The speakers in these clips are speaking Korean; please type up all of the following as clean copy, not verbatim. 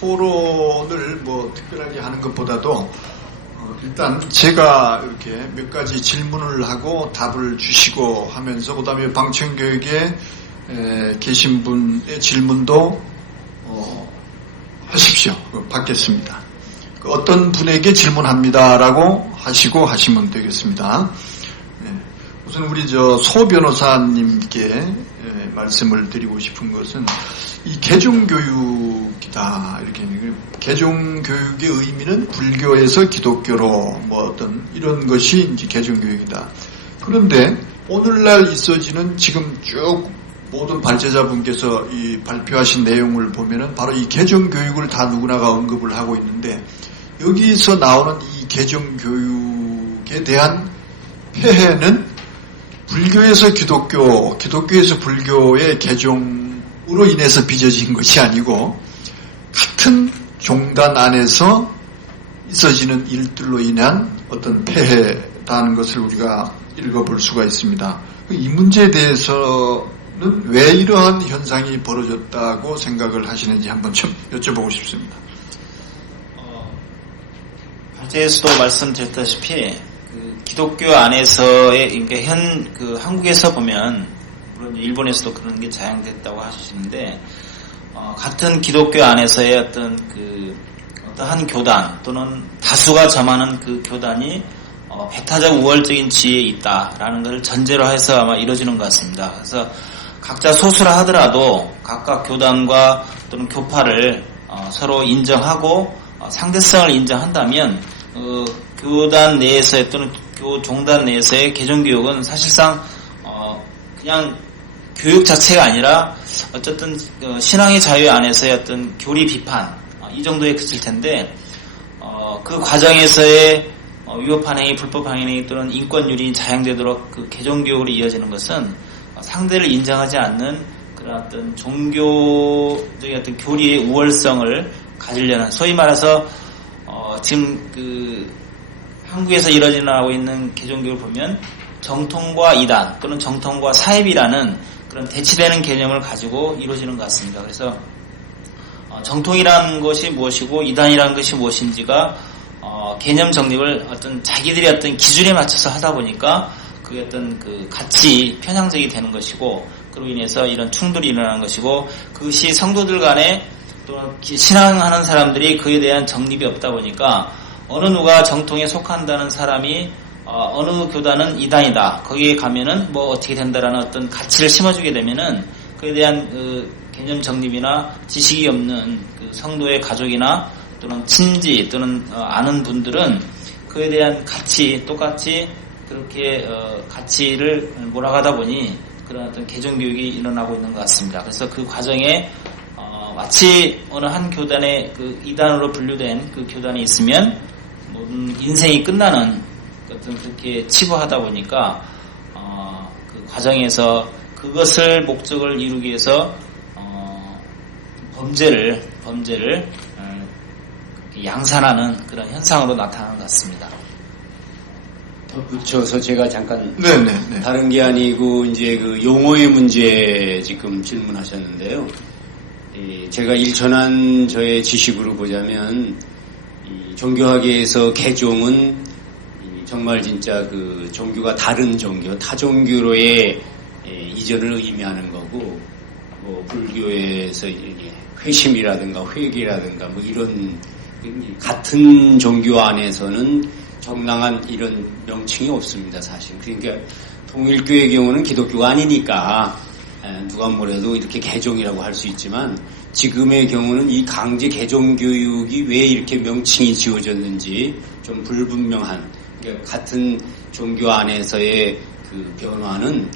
토론을 뭐 특별하게 하는 것보다도 일단 제가 이렇게 몇 가지 질문을 하고 답을 주시고 하면서 그다음에 방청교육에 계신 분의 질문도 하십시오. 받겠습니다. 어떤 분에게 질문합니다라고 하시고 하시면 되겠습니다. 우선 우리 소 변호사님께 말씀을 드리고 싶은 것은 이 개종교육이다. 이렇게 개종교육의 의미는 불교에서 기독교로 뭐 어떤 이런 것이 이제 개종교육이다. 그런데 오늘날 있어지는 지금 쭉 모든 발제자분께서 이 발표하신 내용을 보면은 바로 이 개종교육을 다 누구나가 언급을 하고 있는데 여기서 나오는 이 개종교육에 대한 폐해는 불교에서 기독교, 기독교에서 불교의 개종으로 인해서 빚어진 것이 아니고 같은 종단 안에서 있어지는 일들로 인한 어떤 폐해라는 것을 우리가 읽어볼 수가 있습니다. 이 문제에 대해서는 왜 이러한 현상이 벌어졌다고 생각을 하시는지 한번 좀 여쭤보고 싶습니다. 발제에서도 말씀드렸다시피 기독교 안에서의 그러니까 한국에서 보면 물론 일본에서도 그런 게 자양됐다고 하시는데 같은 기독교 안에서의 어떤 한 교단 또는 다수가 점하는 그 교단이 배타적 우월적인 지위에 있다라는 것을 전제로 해서 아마 이루어지는 것 같습니다. 그래서 각자 소수라 하더라도 각각 교단과 또는 교파를 서로 인정하고 상대성을 인정한다면 교단 내에서의 또는 종단 내에서의 개종교육은 사실상 그냥 교육 자체가 아니라 어쨌든 신앙의 자유 안에서의 어떤 교리 비판 이 정도에 그칠 텐데 그 과정에서의 위법 hành위, 불법 hành위 또는 인권 유린이 자행되도록 그 개종교육으로 이어지는 것은 상대를 인정하지 않는 그런 어떤 종교적인 어떤 교리의 우월성을 가지려는 소위 말해서 지금 한국에서 일어나고 있는 개종교육을 보면 정통과 이단 또는 정통과 사입이라는 그런 대치되는 개념을 가지고 이루어지는 것 같습니다. 그래서 정통이라는 것이 무엇이고 이단이라는 것이 무엇인지가 개념 정립을 어떤 자기들의 어떤 기준에 맞춰서 하다 보니까 그게 어떤 같이 편향적이 되는 것이고 그로 인해서 이런 충돌이 일어나는 것이고 그것이 성도들 간에 또는 신앙하는 사람들이 그에 대한 정립이 없다 보니까 어느 누가 정통에 속한다는 사람이 어느 교단은 이단이다. 거기에 가면은 뭐 어떻게 된다라는 어떤 가치를 심어주게 되면은 그에 대한 개념 정립이나 지식이 없는 성도의 가족이나 또는 친지 또는 아는 분들은 그에 대한 가치 똑같이 그렇게 가치를 몰아가다 보니 그런 어떤 개종교육이 일어나고 있는 것 같습니다. 그래서 그 과정에 마치 어느 한 교단의 이단으로 분류된 그 교단이 있으면 모든 인생이 끝나는 어떤 그렇게 치부하다 보니까 그 과정에서 그것을 목적을 이루기 위해서 범죄를 양산하는 그런 현상으로 나타나는 것 같습니다. 덧붙여서 제가 잠깐 네네. 다른 게 아니고 이제 용어의 문제 지금 질문하셨는데요. 제가 일천한 저의 지식으로 보자면 종교학에서 개종은 정말 진짜 종교가 다른 종교, 타종교로의 이전을 의미하는 거고, 뭐 불교에서 회심이라든가 회개라든가 뭐 이런 같은 종교 안에서는 정당한 이런 명칭이 없습니다, 사실. 그러니까 통일교의 경우는 기독교가 아니니까 누가 뭐래도 이렇게 개종이라고 할 수 있지만 지금의 경우는 이 강제 개종 교육이 왜 이렇게 명칭이 지어졌는지 좀 불분명한, 그러니까 같은 종교 안에서의 변화는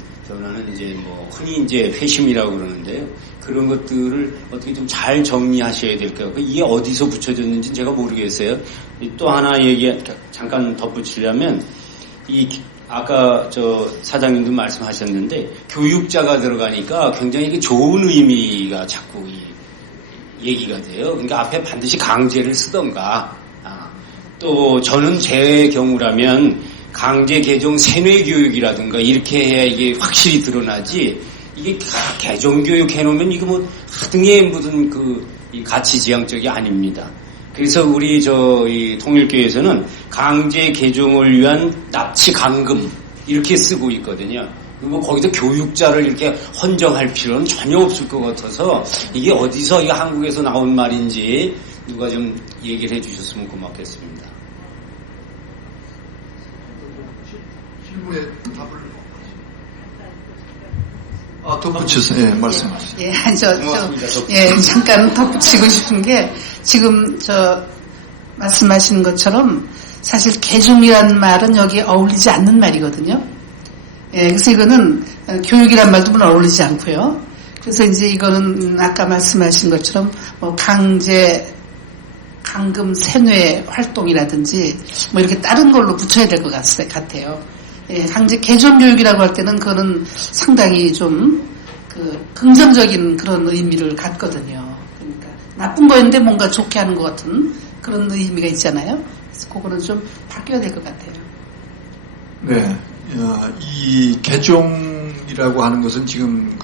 이제 뭐 흔히 이제 회심이라고 그러는데요. 그런 것들을 어떻게 좀 잘 정리하셔야 될 것 같고, 이게 어디서 붙여졌는지 제가 모르겠어요. 또 하나 잠깐 덧붙이려면, 아까 사장님도 말씀하셨는데, 교육자가 들어가니까 굉장히 좋은 의미가 자꾸 얘기가 돼요. 그러니까 앞에 반드시 강제를 쓰던가, 또 저는 제 경우라면 강제 개종 세뇌 교육이라든가 이렇게 해야 이게 확실히 드러나지, 이게 개종 교육 해놓으면 이거 뭐 하등에 묻은 이 가치지향적이 아닙니다. 그래서 우리 이 통일교에서는 강제 개종을 위한 납치 강금 이렇게 쓰고 있거든요. 그리고 거기서 교육자를 이렇게 헌정할 필요는 전혀 없을 것 같아서 이게 어디서 이 한국에서 나온 말인지 누가 좀 얘기를 해주셨으면 고맙겠습니다. 질문에 답을 덧붙여서 말씀하세요. 예, 잠깐 덧붙이고 싶은 게 지금 말씀하시는 것처럼 사실 개종이라는 말은 여기에 어울리지 않는 말이거든요. 예, 그래서 이거는 교육이란 말도 물론 어울리지 않고요. 그래서 이제 이거는 아까 말씀하신 것처럼 뭐 강금 세뇌 활동이라든지 뭐 이렇게 다른 걸로 붙여야 될 것 같아요. 예, 강제 개종 교육이라고 할 때는 그거는 상당히 좀 긍정적인 그런 의미를 갖거든요. 그러니까 나쁜 거였는데 뭔가 좋게 하는 것 같은 그런 의미가 있잖아요. 그래서 그거는 좀 바뀌어야 될 것 같아요. 네, 이 개종이라고 하는 것은 지금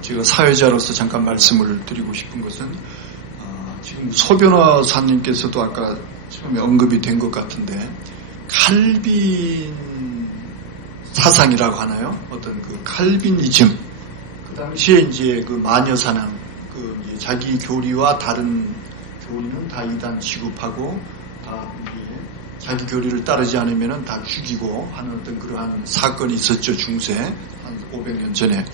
제가 사회자로서 잠깐 말씀을 드리고 싶은 것은 지금 소 변호사님께서도 아까 처음에 언급이 된 것 같은데 칼빈 사상이라고 하나요? 어떤 칼빈이즘. 그 당시에 이제 마녀사냥, 이제 자기 교리와 다른 교리는 다 이단 취급하고 다 이제 자기 교리를 따르지 않으면은 다 죽이고 하는 어떤 그러한 사건이 있었죠, 중세. 한 500년 전에.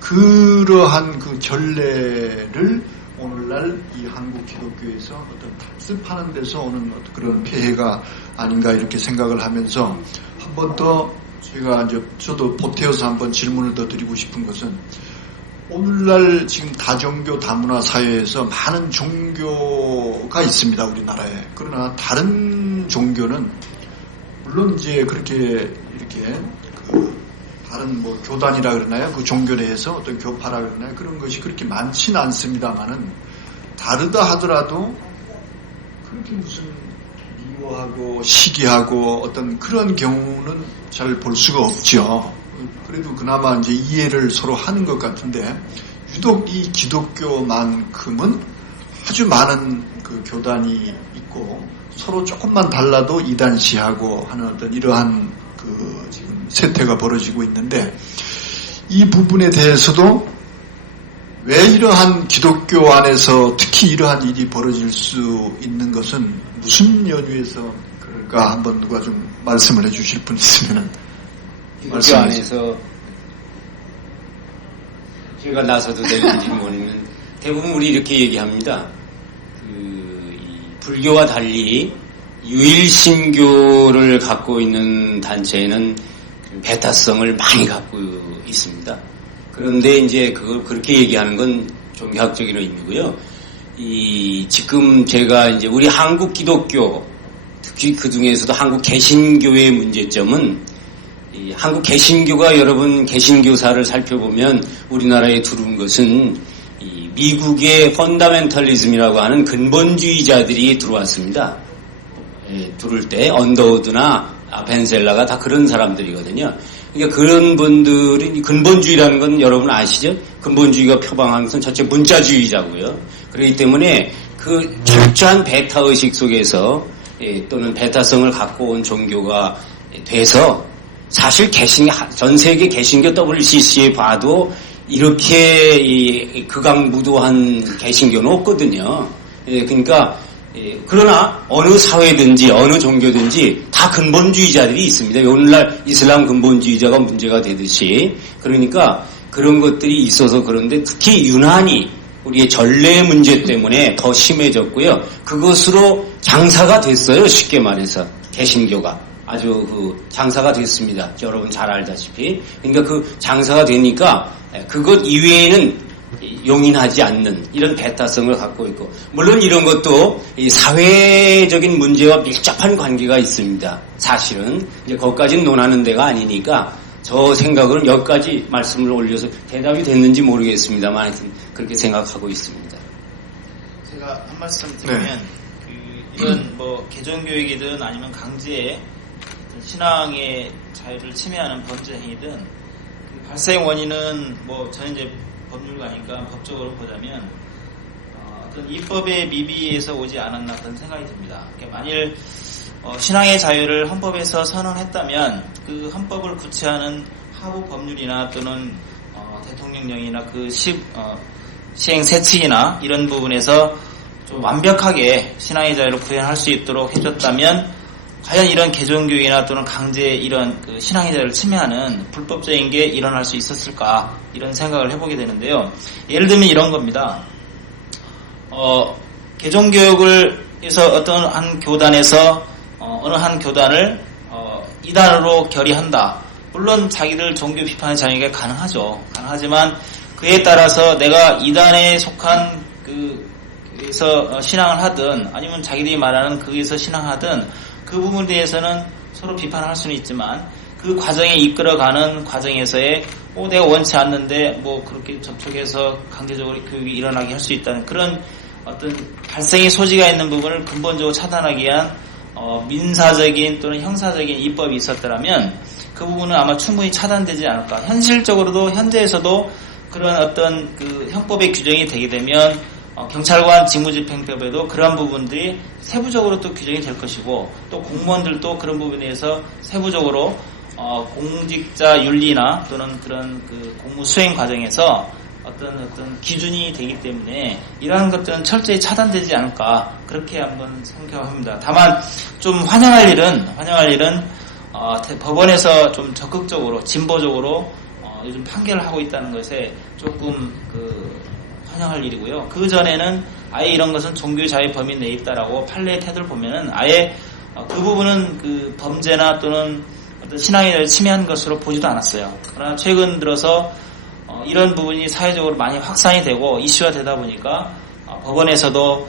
그러한 그 전례를 오늘날 이 한국 기독교에서 어떤 답습하는 데서 오는 어떤 그런 폐해가 아닌가 이렇게 생각을 하면서 한 번 더 제가 저도 보태어서 한번 질문을 더 드리고 싶은 것은 오늘날 지금 다종교 다문화 사회에서 많은 종교가 있습니다, 우리나라에. 그러나 다른 종교는 물론 이제 그렇게 이렇게 다른 뭐 교단이라 그러나요? 그 종교 내에서 어떤 교파라 그러나요? 그런 것이 그렇게 많지는 않습니다만은 다르다 하더라도 그렇게 무슨 미워하고 시기하고 어떤 그런 경우는 잘 볼 수가 없죠. 그래도 그나마 이제 이해를 서로 하는 것 같은데 유독 이 기독교만큼은 아주 많은 그 교단이 있고 서로 조금만 달라도 이단시하고 하는 어떤 이러한 지금 세태가 벌어지고 있는데 이 부분에 대해서도 왜 이러한 기독교 안에서 특히 이러한 일이 벌어질 수 있는 것은 무슨 연유에서 그럴까 한번 누가 좀 말씀을 해주실 분 있으면 기독교 안에서 제가 나서도 될지 모르면 대부분 우리 이렇게 얘기합니다. 이 불교와 달리 유일신교를 갖고 있는 단체는 배타성을 많이 갖고 있습니다. 그런데 이제 그걸 그렇게 얘기하는 건 종교학적인 의미고요. 지금 제가 이제 우리 한국 기독교, 특히 그 중에서도 한국 개신교의 문제점은 한국 개신교가 여러분 개신교사를 살펴보면 우리나라에 들어온 것은 미국의 펀더멘털리즘이라고 하는 근본주의자들이 들어왔습니다. 들어올 때 언더우드나 벤셀라가 다 그런 사람들이거든요. 그러니까 그런 분들이 근본주의라는 건 여러분 아시죠? 근본주의가 표방하는 것은 전체 문자주의자고요. 그렇기 때문에 그 철저한 베타 의식 속에서 또는 베타성을 갖고 온 종교가 돼서 사실 전 세계 개신교 WCC에 봐도 이렇게 극악무도한 개신교는 없거든요. 그러니까 그러나 어느 사회든지 어느 종교든지 다 근본주의자들이 있습니다. 오늘날 이슬람 근본주의자가 문제가 되듯이. 그러니까 그런 것들이 있어서 그런데 특히 유난히 우리의 전례 문제 때문에 더 심해졌고요. 그것으로 장사가 됐어요. 쉽게 말해서 개신교가 아주 장사가 됐습니다. 여러분 잘 알다시피. 그러니까 그 장사가 되니까 그것 이외에는 용인하지 않는 이런 배타성을 갖고 있고, 물론 이런 것도 이 사회적인 문제와 밀접한 관계가 있습니다. 사실은 이제 거기까지는 논하는 데가 아니니까 저 생각으로는 여기까지 말씀을 올려서 대답이 됐는지 모르겠습니다만 하여튼 그렇게 생각하고 있습니다. 제가 한 말씀 드리면 이런 뭐 개종교육이든 아니면 강제 신앙의 자유를 침해하는 범죄 행위든 그 발생 원인은 뭐 저는 이제 법률가니까 법적으로 보자면 어떤 입법의 미비에서 오지 않았나 그런 생각이 듭니다. 만일 신앙의 자유를 헌법에서 선언했다면 그 헌법을 구체하는 하부 법률이나 또는 대통령령이나 그 시행 세칙이나 이런 부분에서 좀 완벽하게 신앙의 자유를 구현할 수 있도록 해줬다면 과연 이런 개종교육이나 또는 강제 이런 그 신앙의 자유를 침해하는 불법적인 게 일어날 수 있었을까 이런 생각을 해보게 되는데요. 예를 들면 이런 겁니다. 개종교육을 해서 어떤 한 교단에서 어느 한 교단을 이단으로 결의한다. 물론 자기들 종교 비판의 자유가 가능하죠. 가능하지만 그에 따라서 내가 이단에 속한 그에서 신앙을 하든 아니면 자기들이 말하는 거기에서 신앙하든 그 부분에 대해서는 서로 비판할 수는 있지만 그 과정에 이끌어가는 과정에서의 내가 원치 않는데 뭐 그렇게 접촉해서 강제적으로 교육이 일어나게 할 수 있다는 그런 어떤 발생의 소지가 있는 부분을 근본적으로 차단하기 위한 민사적인 또는 형사적인 입법이 있었더라면 그 부분은 아마 충분히 차단되지 않을까. 현실적으로도 현재에서도 그런 어떤 그 형법의 규정이 되게 되면 경찰관 직무집행법에도 그런 부분들이 세부적으로 또 규정이 될 것이고 또 공무원들도 그런 부분에 대해서 세부적으로 공직자 윤리나 또는 그런 그 공무 수행 과정에서 어떤 기준이 되기 때문에 이러한 것들은 철저히 차단되지 않을까 그렇게 한번 생각합니다. 다만 좀 환영할 일은 법원에서 좀 적극적으로 진보적으로 요즘 판결을 하고 있다는 것에 조금 환영할 일이고요. 그 전에는 아예 이런 것은 종교의 자유 범위 내에 있다라고 판례의 태도를 보면은 아예 그 부분은 그 범죄나 또는 어떤 신앙의 자유를 침해한 것으로 보지도 않았어요. 그러나 최근 들어서 이런 부분이 사회적으로 많이 확산이 되고 이슈가 되다 보니까 법원에서도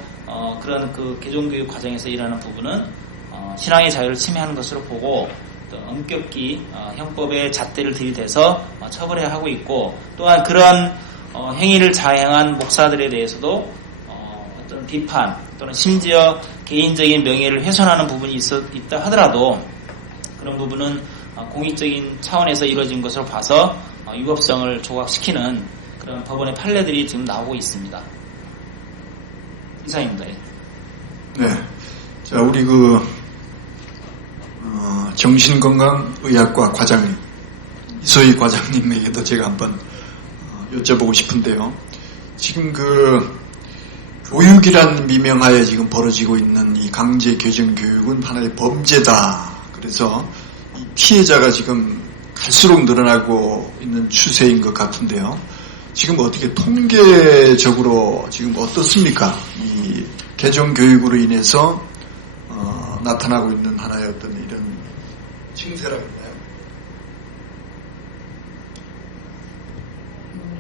그런 그 개종교육 과정에서 일어나는 부분은 신앙의 자유를 침해하는 것으로 보고 또 엄격히 형법의 잣대를 들이대서 처벌해야 하고 있고 또한 그런 행위를 자행한 목사들에 대해서도 어떤 비판 또는 심지어 개인적인 명예를 훼손하는 부분이 있다 하더라도 그런 부분은 공익적인 차원에서 이루어진 것으로 봐서 위법성을 조각시키는 그런 법원의 판례들이 지금 나오고 있습니다. 이상입니다. 네. 자, 우리 정신건강의학과 과장님, 이소희 과장님에게도 제가 한번 여쭤보고 싶은데요. 지금 교육이란 미명하에 지금 벌어지고 있는 이 강제 개정 교육은 하나의 범죄다. 그래서 이 피해자가 지금 갈수록 늘어나고 있는 추세인 것 같은데요. 지금 어떻게 통계적으로 지금 어떻습니까? 이 개정 교육으로 인해서 나타나고 있는 하나의 어떤 이런 징세라 있나요?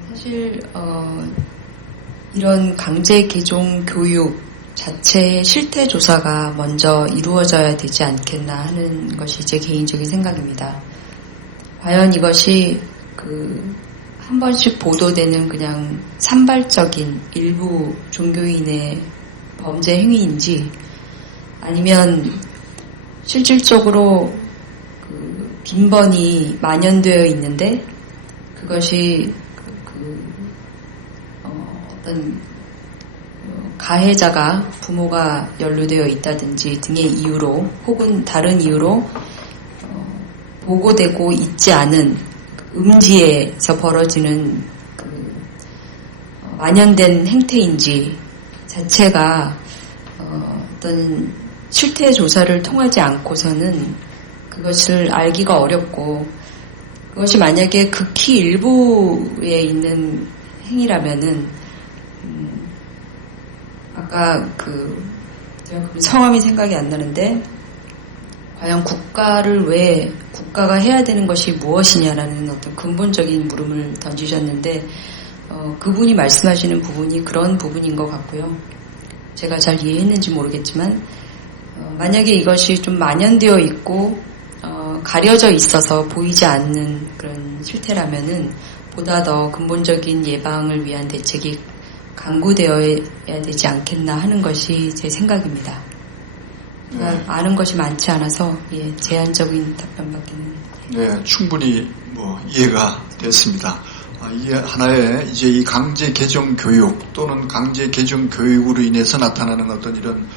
사실 이런 강제 개종 교육 자체의 실태 조사가 먼저 이루어져야 되지 않겠나 하는 것이 제 개인적인 생각입니다. 과연 이것이 한 번씩 보도되는 그냥 산발적인 일부 종교인의 범죄 행위인지 아니면 실질적으로 빈번히 만연되어 있는데 그것이 어떤 가해자가 부모가 연루되어 있다든지 등의 이유로 혹은 다른 이유로 보고되고 있지 않은 음지에서 벌어지는 만연된 행태인지 자체가 어떤 실태 조사를 통하지 않고서는 그것을 알기가 어렵고 그것이 만약에 극히 일부에 있는 행위라면은 아까 성함이 생각이 안 나는데 과연 국가가 해야 되는 것이 무엇이냐라는 어떤 근본적인 물음을 던지셨는데 그분이 말씀하시는 부분이 그런 부분인 것 같고요. 제가 잘 이해했는지 모르겠지만 만약에 이것이 좀 만연되어 있고 가려져 있어서 보이지 않는 그런 실태라면은 보다 더 근본적인 예방을 위한 대책이 강구되어야 되지 않겠나 하는 것이 제 생각입니다. 아는 것이 많지 않아서 제한적인 답변밖에는. 네, 충분히 이해가 됐습니다. 이게 하나의 이제 이 강제 개정 교육 또는 강제 개정 교육으로 인해서 나타나는 어떤 이런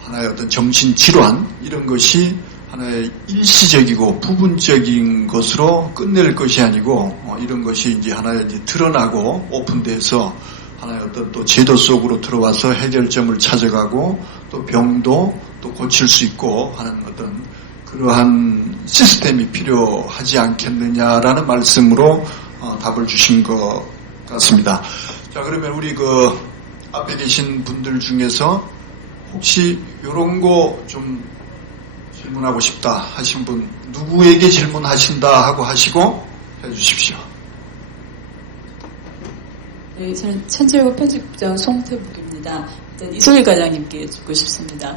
하나의 어떤 정신 질환 이런 것이 하나의 일시적이고 부분적인 것으로 끝낼 것이 아니고 이런 것이 이제 하나의 이제 드러나고 오픈돼서 하나의 어떤 또 제도 속으로 들어와서 해결점을 찾아가고 또 병도 또 고칠 수 있고 하는 어떤 그러한 시스템이 필요하지 않겠느냐라는 말씀으로 답을 주신 것 같습니다. 자, 그러면 우리 그 앞에 계신 분들 중에서 혹시 이런 거 좀 질문하고 싶다 하신 분 누구에게 질문하신다 하고 하시고 해주십시오. 네, 저는 천재고 편집장 송태북입니다. 일단 이소일 과장님께 듣고 싶습니다.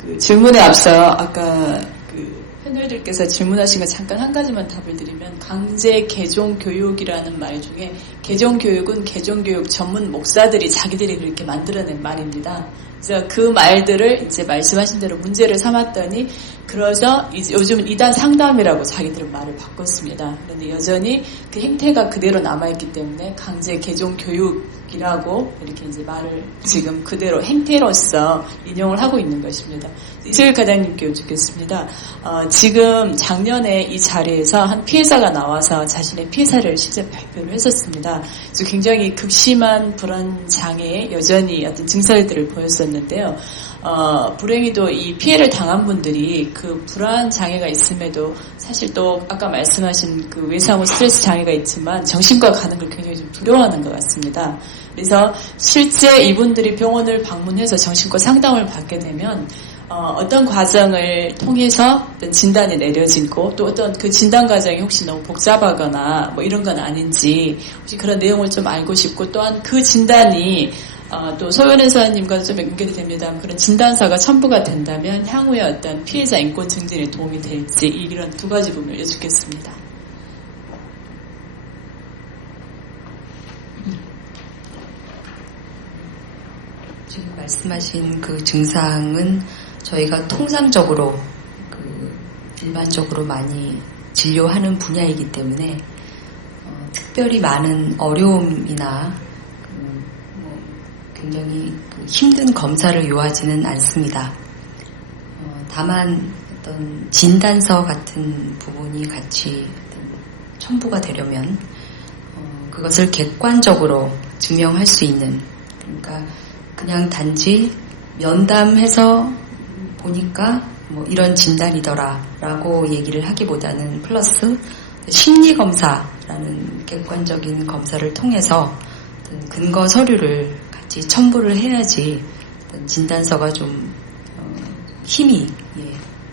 그 질문에 앞서 아까 그 패널들께서 질문하신 거 잠깐 한 가지만 답을 드리면 강제 개종 교육이라는 말 중에 개종 교육은 개종 교육 전문 목사들이 자기들이 그렇게 만들어낸 말입니다. 그래서 그 말들을 이제 말씀하신 대로 문제를 삼았더니 그래서 이제 요즘은 이단 상담이라고 자기들은 말을 바꿨습니다. 그런데 여전히 그 행태가 그대로 남아있기 때문에 강제 개종 교육이라고 이렇게 이제 말을 지금 그대로 행태로서 인용을 하고 있는 것입니다. 이소일 과장님께 여쭙겠습니다. 지금 작년에 이 자리에서 한 피해자가 나와서 자신의 피해사를 실제 발표를 했었습니다. 그래서 굉장히 극심한 불안 장애에 여전히 어떤 증설들을 보였었는데요. 불행히도 이 피해를 당한 분들이 그 불안 장애가 있음에도 사실 또 아까 말씀하신 그 외상후 스트레스 장애가 있지만 정신과 가는 걸 굉장히 좀 두려워하는 것 같습니다. 그래서 실제 이분들이 병원을 방문해서 정신과 상담을 받게 되면 어떤 과정을 통해서 어떤 진단이 내려지고 또 어떤 그 진단 과정이 혹시 너무 복잡하거나 뭐 이런 건 아닌지 혹시 그런 내용을 좀 알고 싶고 또한 그 진단이 또 소연혜 사장님과 좀 연결이 됩니다. 그런 진단서가 첨부가 된다면 향후에 어떤 피해자 인권 증진에 도움이 될지 이런 두 가지 부분을 여쭙겠습니다. 지금 말씀하신 그 증상은 저희가 통상적으로 일반적으로 많이 진료하는 분야이기 때문에 특별히 많은 어려움이나 굉장히 힘든 검사를 요하지는 않습니다. 다만 어떤 진단서 같은 부분이 같이 첨부가 되려면 그것을 객관적으로 증명할 수 있는, 그러니까 그냥 단지 면담해서 보니까 뭐 이런 진단이더라라고 얘기를 하기보다는 플러스 심리검사라는 객관적인 검사를 통해서 근거 서류를 같이 첨부를 해야지 진단서가 좀 힘이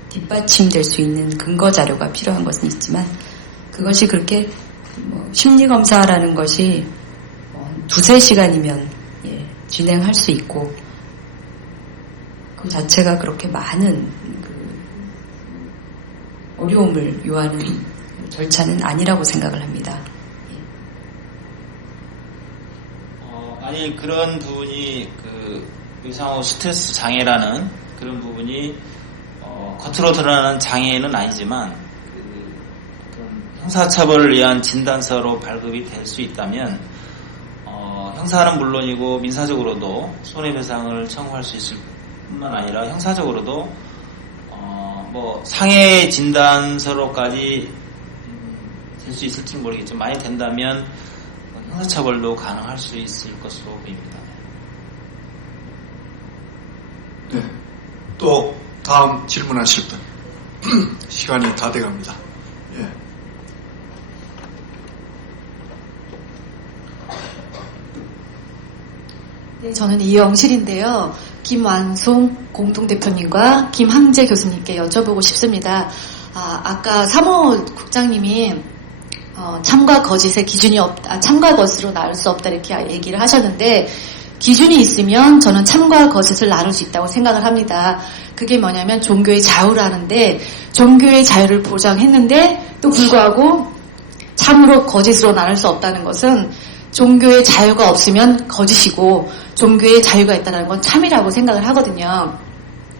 뒷받침될 수 있는 근거 자료가 필요한 것은 있지만 그것이 그렇게 심리검사라는 것이 2-3시간이면 진행할 수 있고 그 자체가 그렇게 많은 어려움을 요하는 절차는 아니라고 생각을 합니다. 아니 그런 부분이 그 외상후 스트레스 장애라는 그런 부분이 겉으로 드러나는 장애는 아니지만 형사처벌을 위한 진단서로 발급이 될 수 있다면 형사는 물론이고 민사적으로도 손해배상을 청구할 수 있을 뿐만 아니라 형사적으로도 뭐 상해 진단서로까지 될 수 있을지 모르겠지만 많이 된다면 형사처벌도 가능할 수 있을 것으로 보입니다. 네. 또 다음 질문하실 분. 시간이 다 돼갑니다. 예. 네, 저는 이영실인데요. 김완송 공동대표님과 김항재 교수님께 여쭤보고 싶습니다. 아까 사모 국장님이 참과 거짓의 기준이 없다, 참과 거짓으로 나눌 수 없다 이렇게 얘기를 하셨는데 기준이 있으면 저는 참과 거짓을 나눌 수 있다고 생각을 합니다. 그게 뭐냐면 종교의 자유라는데 종교의 자유를 보장했는데 또 불구하고 참으로 거짓으로 나눌 수 없다는 것은 종교의 자유가 없으면 거짓이고 종교의 자유가 있다는 건 참이라고 생각을 하거든요.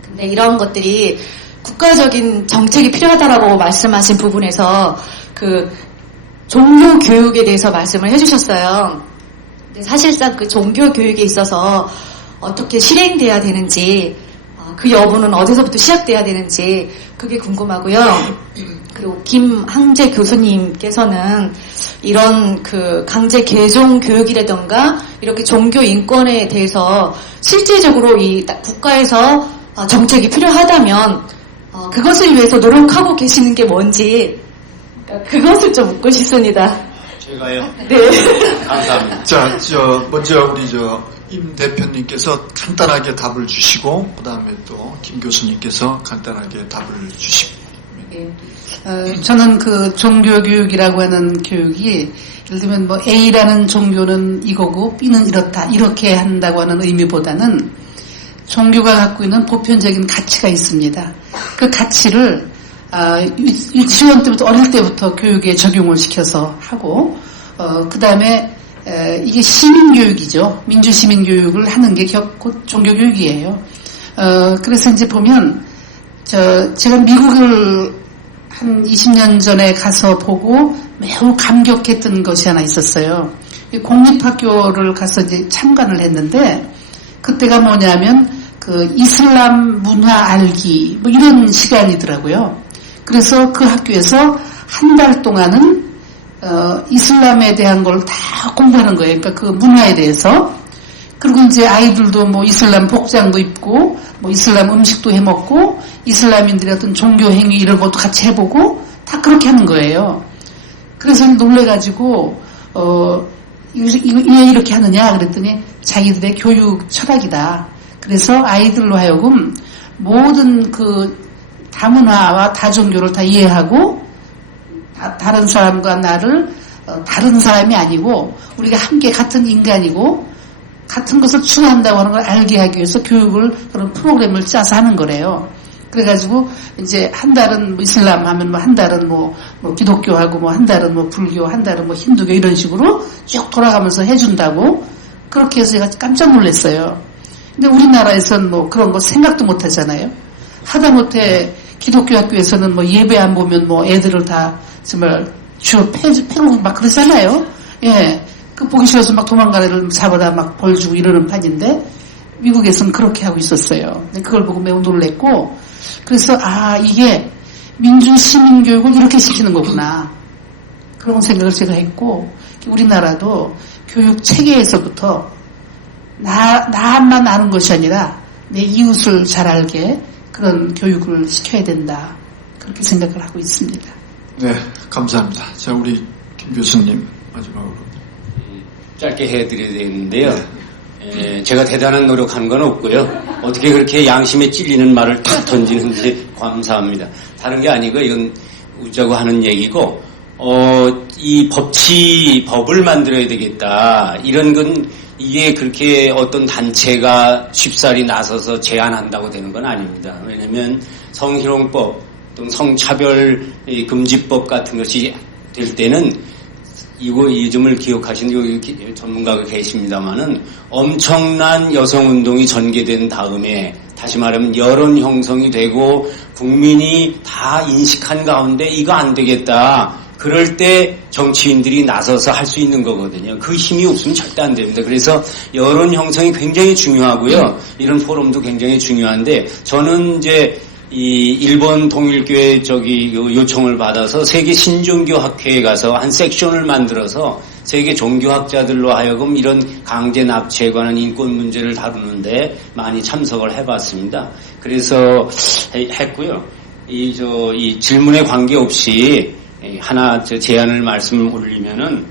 근데 이런 것들이 국가적인 정책이 필요하다라고 말씀하신 부분에서 종교 교육에 대해서 말씀을 해주셨어요. 근데 사실상 그 종교 교육에 있어서 어떻게 실행돼야 되는지, 그 여부는 어디서부터 시작돼야 되는지 그게 궁금하고요. 그리고 김항재 교수님께서는 이런 그 강제 개종 교육이라던가 이렇게 종교 인권에 대해서 실질적으로 이 국가에서 정책이 필요하다면 그것을 위해서 노력하고 계시는 게 뭔지 그것을 좀 묻고 싶습니다. 제가요? 네. 감사합니다. 자, 먼저 우리 임 대표님께서 간단하게 답을 주시고, 그 다음에 또 김 교수님께서 간단하게 답을 주시고. 저는 그 종교교육이라고 하는 교육이 예를 들면 뭐 A라는 종교는 이거고 B는 이렇다 이렇게 한다고 하는 의미보다는 종교가 갖고 있는 보편적인 가치가 있습니다. 그 가치를 유치원 때부터 어릴 때부터 교육에 적용을 시켜서 하고 그 다음에 이게 시민교육이죠. 민주시민교육을 하는 게 곧 종교교육이에요. 그래서 이제 보면 제가 미국을 한 20년 전에 가서 보고 매우 감격했던 것이 하나 있었어요. 공립학교를 가서 이제 참관을 했는데 그때가 뭐냐면 그 이슬람 문화 알기 뭐 이런 시간이더라고요. 그래서 그 학교에서 한 달 동안은 이슬람에 대한 걸 다 공부하는 거예요. 그러니까 그 문화에 대해서. 그리고 이제 아이들도 뭐 이슬람 복장도 입고 뭐 이슬람 음식도 해 먹고 이슬람인들의 어떤 종교 행위 이런 것도 같이 해보고 다 그렇게 하는 거예요. 그래서 놀래가지고 왜 이렇게 하느냐 그랬더니 자기들의 교육 철학이다. 그래서 아이들로 하여금 모든 그 다문화와 다종교를 다 이해하고 다른 사람과 나를 다른 사람이 아니고 우리가 함께 같은 인간이고 같은 것을 추구한다고 하는 걸 알게 하기 위해서 교육을 그런 프로그램을 짜서 하는 거래요. 그래가지고 이제 한 달은 뭐 이슬람 하면 뭐 한 달은 뭐 기독교하고 뭐 한 달은 뭐 불교, 한 달은 뭐 힌두교 이런 식으로 쭉 돌아가면서 해준다고 그렇게 해서 제가 깜짝 놀랐어요. 근데 우리나라에서는 뭐 그런 거 생각도 못 하잖아요. 하다못해 기독교 학교에서는 뭐 예배 안 보면 뭐 애들을 다 정말 패고 막 그러잖아요. 예. 그 보기 싫어서 막 도망가는 애를 잡아다 막 벌 주고 이러는 판인데 미국에서는 그렇게 하고 있었어요. 그걸 보고 매우 놀랬고 그래서 이게 민주 시민 교육을 이렇게 시키는 거구나. 그런 생각을 제가 했고 우리나라도 교육 체계에서부터 나만 아는 것이 아니라 내 이웃을 잘 알게 그런 교육을 시켜야 된다. 그렇게 생각을 하고 있습니다. 네, 감사합니다. 자, 우리 김 교수님 마지막으로. 짧게 해드려야 되는데요. 제가 대단한 노력한 건 없고요. 어떻게 그렇게 양심에 찔리는 말을 탁 던지는지 감사합니다. 다른 게 아니고 이건 웃자고 하는 얘기고 이 법을 만들어야 되겠다. 이런 건 이게 그렇게 어떤 단체가 쉽사리 나서서 제안한다고 되는 건 아닙니다. 왜냐하면 성희롱법 또는 성차별 금지법 같은 것이 될 때는 이 점을 기억하시는 여기 전문가가 계십니다만은 엄청난 여성운동이 전개된 다음에 다시 말하면 여론 형성이 되고 국민이 다 인식한 가운데 이거 안 되겠다. 그럴 때 정치인들이 나서서 할 수 있는 거거든요. 그 힘이 없으면 절대 안 됩니다. 그래서 여론 형성이 굉장히 중요하고요. 이런 포럼도 굉장히 중요한데 저는 이제 이 일본 통일교회 요청을 받아서 세계 신종교학회에 가서 한 섹션을 만들어서 세계 종교학자들로 하여금 이런 강제 납치에 관한 인권 문제를 다루는데 많이 참석을 해봤습니다. 그래서 했고요. 이 질문에 관계없이 하나 제안을 말씀을 올리면은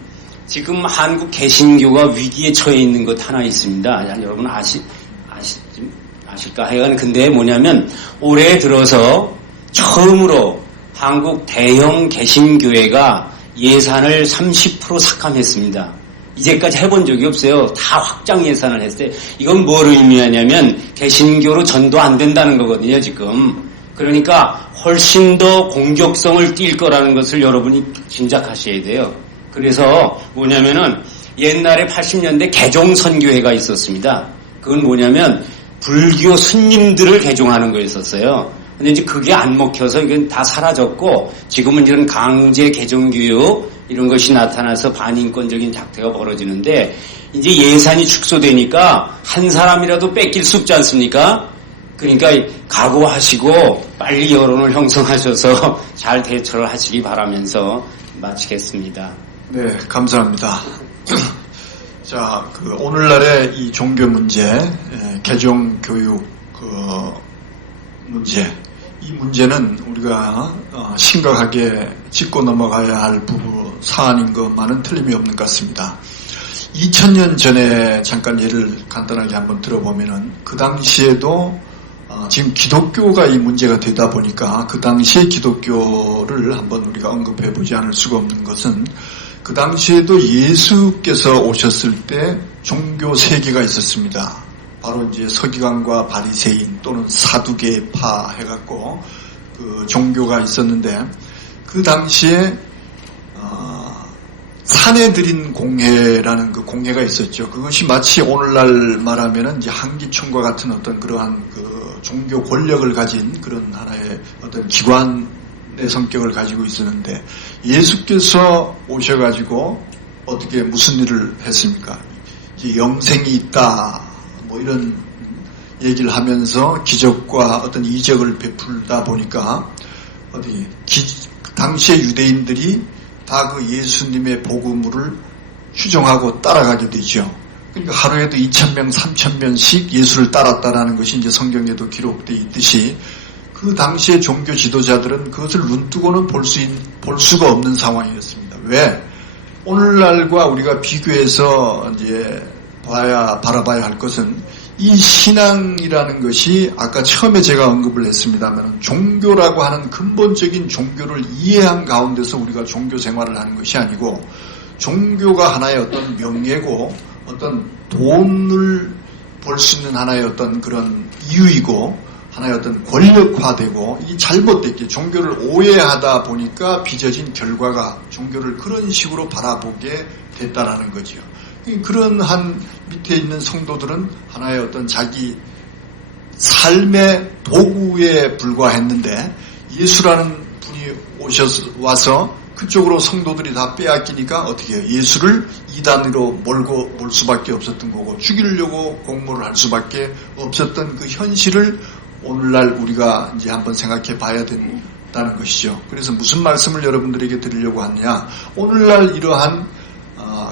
지금 한국 개신교가 위기에 처해 있는 것 하나 있습니다. 여러분 아실까 하여간 근데 뭐냐면 올해 들어서 처음으로 한국 대형 개신교회가 예산을 30% 삭감했습니다. 이제까지 해본 적이 없어요. 다 확장 예산을 했어요. 이건 뭘 의미하냐면 개신교로 전도 안 된다는 거거든요, 지금. 그러니까 훨씬 더 공격성을 띌 거라는 것을 여러분이 짐작하셔야 돼요. 그래서 뭐냐면은 옛날에 80년대 개종선교회가 있었습니다. 그건 뭐냐면 불교 스님들을 개종하는 거였었어요. 근데 이제 그게 안 먹혀서 이건 다 사라졌고 지금은 이런 강제 개종교육 이런 것이 나타나서 반인권적인 작태가 벌어지는데 이제 예산이 축소되니까 한 사람이라도 뺏길 수 없지 않습니까? 그러니까 각오하시고 빨리 여론을 형성하셔서 잘 대처를 하시기 바라면서 마치겠습니다. 네, 감사합니다. 자, 오늘날의 이 종교 문제, 개종 교육 문제, 이 문제는 우리가 심각하게 짚고 넘어가야 할 사안인 것만은 틀림이 없는 것 같습니다. 2000년 전에 잠깐 예를 간단하게 한번 들어보면은 그 당시에도 지금 기독교가 이 문제가 되다 보니까 그 당시에 기독교를 한번 우리가 언급해 보지 않을 수가 없는 것은 그 당시에도 예수께서 오셨을 때 종교 세 개가 있었습니다. 바로 이제 서기관과 바리새인 또는 사두개파 해갖고 그 종교가 있었는데 그 당시에 산에 들인 공회라는 그 공회가 있었죠. 그것이 마치 오늘날 말하면은 이제 한기총과 같은 어떤 그러한 그 종교 권력을 가진 그런 하나의 어떤 기관의 성격을 가지고 있었는데 예수께서 오셔가지고 어떻게 무슨 일을 했습니까? 이제 영생이 있다 뭐 이런 얘기를 하면서 기적과 어떤 이적을 베풀다 보니까 당시의 유대인들이 다 그 예수님의 복음을 추종하고 따라가게 되죠. 그러니까 하루에도 2,000명, 3,000명씩 예수를 따랐다라는 것이 이제 성경에도 기록되어 있듯이 그 당시의 종교 지도자들은 그것을 눈뜨고는 볼 수가 없는 상황이었습니다. 왜? 오늘날과 우리가 비교해서 이제 바라봐야 할 것은 이 신앙이라는 것이 아까 처음에 제가 언급을 했습니다만 종교라고 하는 근본적인 종교를 이해한 가운데서 우리가 종교 생활을 하는 것이 아니고 종교가 하나의 어떤 명예고 어떤 돈을 벌 수 있는 하나의 어떤 그런 이유이고 하나의 어떤 권력화되고 이 잘못됐게 종교를 오해하다 보니까 빚어진 결과가 종교를 그런 식으로 바라보게 됐다라는 거죠. 그런 한 밑에 있는 성도들은 하나의 어떤 자기 삶의 도구에 불과했는데 예수라는 분이 와서 그쪽으로 성도들이 다 빼앗기니까 어떻게 해요? 예수를 이단으로 몰 수밖에 없었던 거고 죽이려고 공모를 할 수밖에 없었던 그 현실을 오늘날 우리가 이제 한번 생각해 봐야 된다는 것이죠. 그래서 무슨 말씀을 여러분들에게 드리려고 하느냐? 오늘날 이러한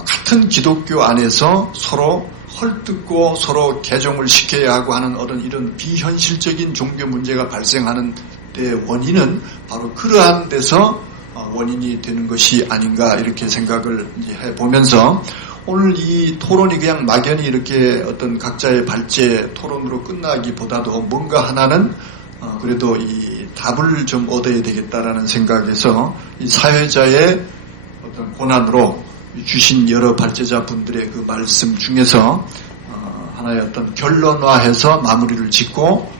같은 기독교 안에서 서로 헐뜯고 서로 개종을 시켜야 하고 하는 이런 비현실적인 종교 문제가 발생하는 데 원인은 바로 그러한 데서 원인이 되는 것이 아닌가 이렇게 생각을 해보면서 오늘 이 토론이 그냥 막연히 이렇게 어떤 각자의 발제 토론으로 끝나기보다도 뭔가 하나는 그래도 이 답을 좀 얻어야 되겠다라는 생각에서 이 사회자의 어떤 고난으로 주신 여러 발제자 분들의 그 말씀 중에서 하나의 어떤 결론화해서 마무리를 짓고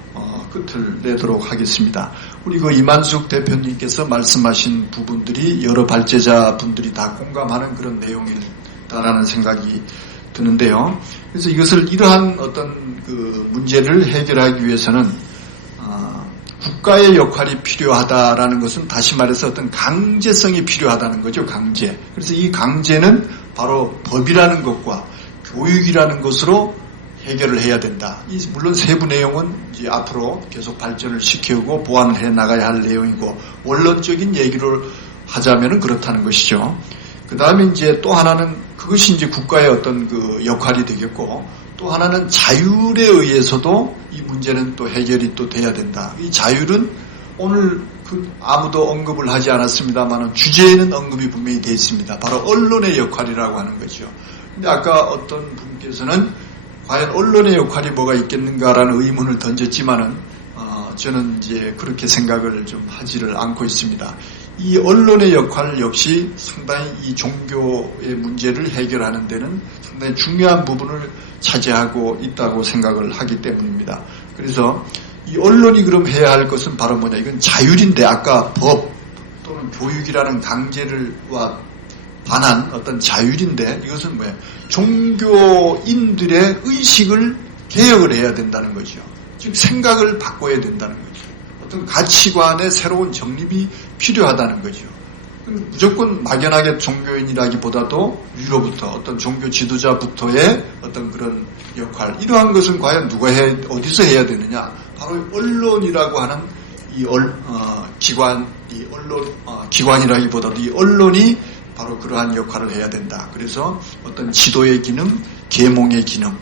끝을 내도록 하겠습니다. 우리 그 이만숙 대표님께서 말씀하신 부분들이 여러 발제자 분들이 다 공감하는 그런 내용이다라는 생각이 드는데요. 그래서 이것을 이러한 어떤 그 문제를 해결하기 위해서는 국가의 역할이 필요하다라는 것은 다시 말해서 어떤 강제성이 필요하다는 거죠. 강제. 그래서 이 강제는 바로 법이라는 것과 교육이라는 것으로 해결을 해야 된다. 물론 세부 내용은 이제 앞으로 계속 발전을 시키고 보완을 해 나가야 할 내용이고 원론적인 얘기를 하자면은 그렇다는 것이죠. 그 다음에 이제 또 하나는 그것이 이제 국가의 어떤 그 역할이 되겠고 또 하나는 자율에 의해서도 이 문제는 또 해결이 또 돼야 된다. 이 자율은 오늘 아무도 언급을 하지 않았습니다만 주제에는 언급이 분명히 되어 있습니다. 바로 언론의 역할이라고 하는 거죠. 근데 아까 어떤 분께서는 과연 언론의 역할이 뭐가 있겠는가라는 의문을 던졌지만은 저는 이제 그렇게 생각을 좀 하지를 않고 있습니다. 이 언론의 역할 역시 상당히 이 종교의 문제를 해결하는 데는 상당히 중요한 부분을 차지하고 있다고 생각을 하기 때문입니다. 그래서 이 언론이 그럼 해야 할 것은 바로 뭐냐? 이건 자율인데 아까 법 또는 교육이라는 강제를와 반한 어떤 자율인데 이것은 뭐야? 종교인들의 의식을 개혁을 해야 된다는 거죠. 즉 생각을 바꿔야 된다는 거죠. 어떤 가치관의 새로운 정립이 필요하다는 거죠. 무조건 막연하게 종교인이라기보다도 위로부터 어떤 종교 지도자부터의 어떤 그런 역할, 이러한 것은 과연 누가 어디서 해야 되느냐? 바로 언론이라고 하는 이 기관이라기보다도 이 언론이 바로 그러한 역할을 해야 된다. 그래서 어떤 지도의 기능, 계몽의 기능,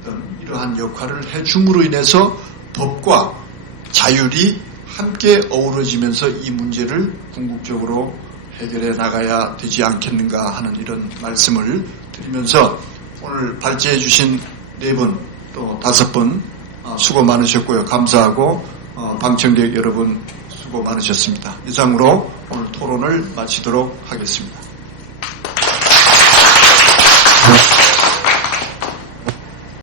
어떤 이러한 역할을 해줌으로 인해서 법과 자율이 함께 어우러지면서 이 문제를 궁극적으로 해결해 나가야 되지 않겠는가 하는 이런 말씀을 드리면서 오늘 발제해 주신 4분 또 5분 수고 많으셨고요. 감사하고 방청객 여러분 수고 많으셨습니다. 이상으로 오늘 토론을 마치도록 하겠습니다.